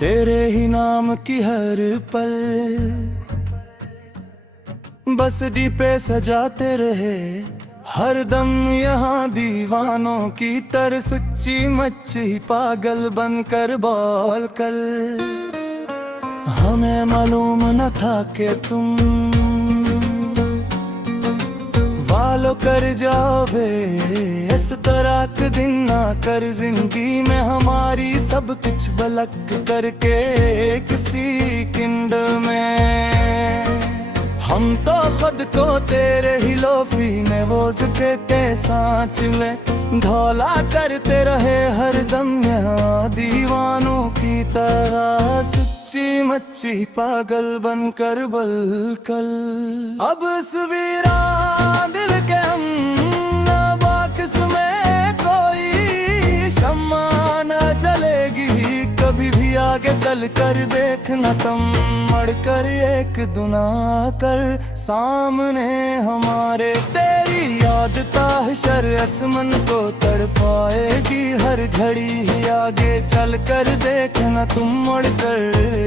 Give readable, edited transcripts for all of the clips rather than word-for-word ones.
तेरे ही नाम की हर पल बस डी पे सजाते रहे हर दम यहाँ दीवानों की तरह सच्ची मच्छी पागल बनकर बोल कल। हमें मालूम न था कि तुम वालो कर जाओगे इस तरह के दिन ना कर जिंदगी में हमारी सब कुछ बलक करके किसी किंड में। हम तो खुद को तेरे ही लोफी में वोज के सांच ले धौला करते रहे हर दम यहाँ दीवानों की तरह सच्ची मच्छी पागल बनकर बलकल। अब इस वीरान दिल के हम बाक्स में कोई शम्मा न जलेगी कभी भी आगे चल कर देखना तुम मड़कर एक दुना कर सामने हमारे। तेरी याद ताहशर असमन को तड़पाएगी हर घड़ी ही आगे चल कर देखना तुम मुड़कर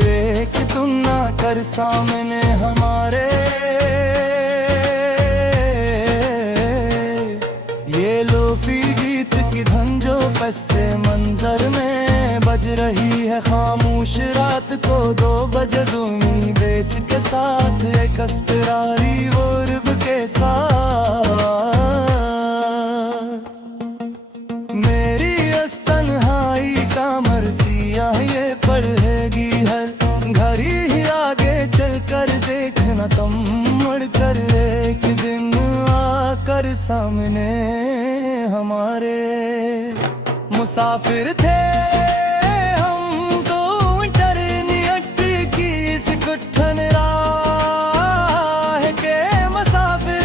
एक दुना कर सामने हमारे। ये लोफी गीत की धन जो पस्से मंजर में बज रही है खामोश रात को 2 बजे दूनी बेस के साथ एक अस्टरारी वर्ब के साथ। मेरी अस्तन्हाई का मरसिया ये पढ़ेगी हर घड़ी ही आगे चल कर देखना तुम मुड़ कर एक दिन आकर सामने हमारे। मुसाफिर थे हम तो इंटरनेट की इस कुट्ठन राह के मुसाफिर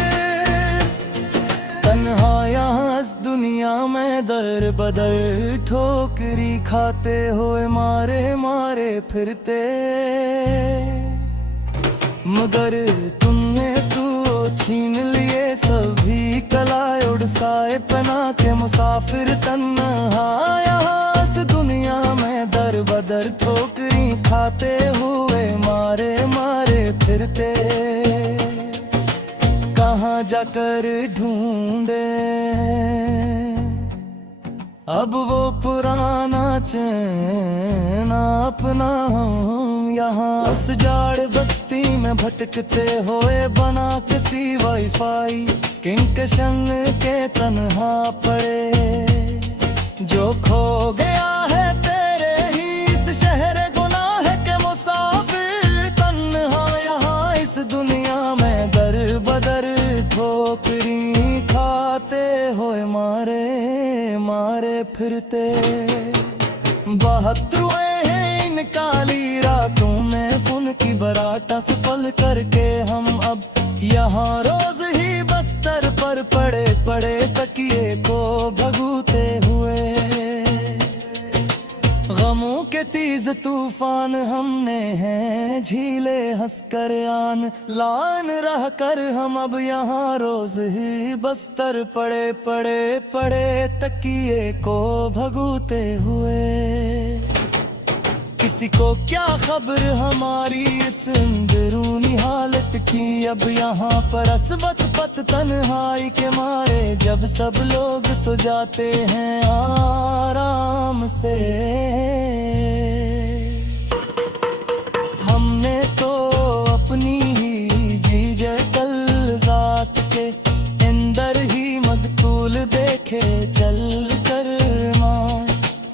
तन्हा यहाँ इस दुनिया में दर बदर ठोकरी खाते हुए मारे मारे फिरते। मगर तुमने तो छीन लिए सभी कलाए उड़साए पना के मुसाफिर तन्हा यहाँ इस दुनिया में दर बदर ठोकरी खाते हुए मारे मारे फिरते। कहाँ जाकर ढूंढे अब वो पुराना चैन अपना हम यहाँ उस जाड़ बस्ती में भटकते हुए बना किसी वाईफाई किंकशन के तन्हा पड़े। जो खो गया है तेरे ही इस शहर गुनाह के मुसाफिर तन्हा यहाँ इस दुनिया में दर बदर ठोकरी खाते हुए मारे मारे फिरते। 72 हैं इन काली रातों में फुन की बराता सफल करके हम अब यहाँ रोज ही बस्तर पर पड़े पड़े तकिए को भगूते हुए। गमों के तेज तूफान हमने हैं झीले हंसकर आन लान रह कर हम अब यहाँ रोज ही बस्तर पड़े पड़े पड़े तकिए को भगूते हुए। किसी को क्या खबर हमारी इस अंदरूनी हालत की अब यहाँ पर असबत पत तन्हाई के मारे जब सब लोग सो जाते हैं आराम से। हमने तो अपनी ही जीजटल जात के अंदर ही मकतूल देखे चल कर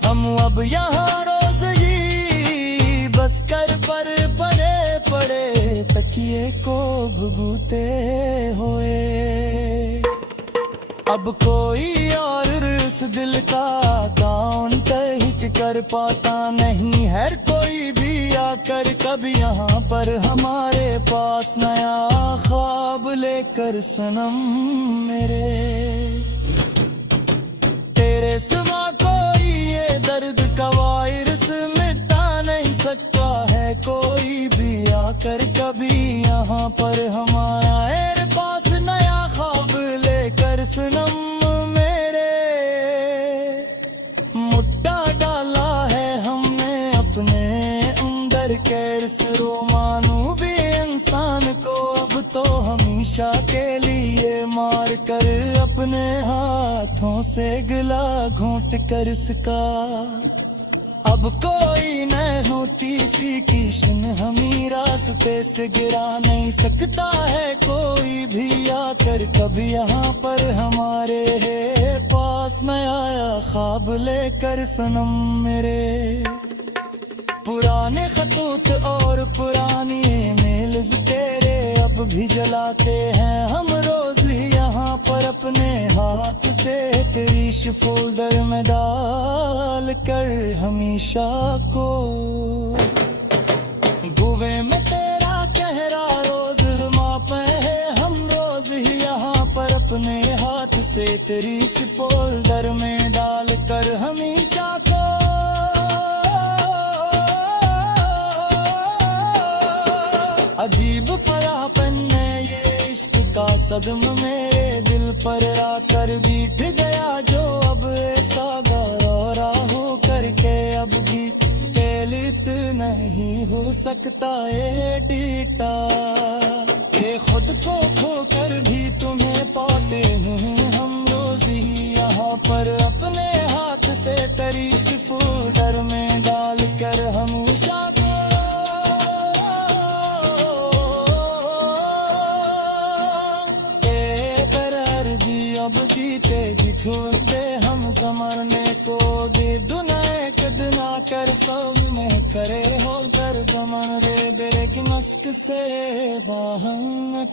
हम अब यहाँ रोज ही बस कर पर पड़े पड़े तकिए को भुगूते हुए। अब कोई और इस दिल का काउंटर हिट कर पाता नहीं है कोई भी आकर कभी यहाँ पर हमारे पास नया ख्वाब लेकर सनम मेरे। तेरे सिवा कोई ये दर्द का वायरस मिटा नहीं सकता है कोई भी आकर कभी यहाँ पर हमारे पास नया ख्वाब लेकर सनम मेरे। मुट्ठा डाला है हमने अपने हमेशा के लिए मार कर अपने हाथों से गिला घोंट कर इसका। अब कोई न होती सी किशन हमी रास्ते से गिरा नहीं सकता है कोई भी आकर कभी यहाँ पर हमारे पास न आया ख्वाब लेकर सनम मेरे। पुराने खतूत और पुरानी मेल्स तेरे अब भी जलाते हैं हम रोज ही यहाँ पर अपने हाथ से तेरी फोल्डर में डाल कर हमेशा को। गुवे में तेरा चेहरा रोज मापे है हम रोज ही यहाँ पर अपने हाथ से तेरी फोल्डर में डाल कर हमेशा को। अजीब परापन है ये इश्क का सदम मेरे दिल पर आकर बीत गया जो अब ऐसा गौरा हो करके अब भी पेलित नहीं हो सकता ये डीटा। ये खुद को खोकर भी तुम्हें पाते हैं हम रोज ही यहाँ पर अपने हाथ से तेरी फोल्डर में डाल कर हमेशा को। अब जीते दिखोते हम जमाने को दे दुना एक दिन आकर सब में करे हो कर गमन रे बेरे की मस्क से बाहर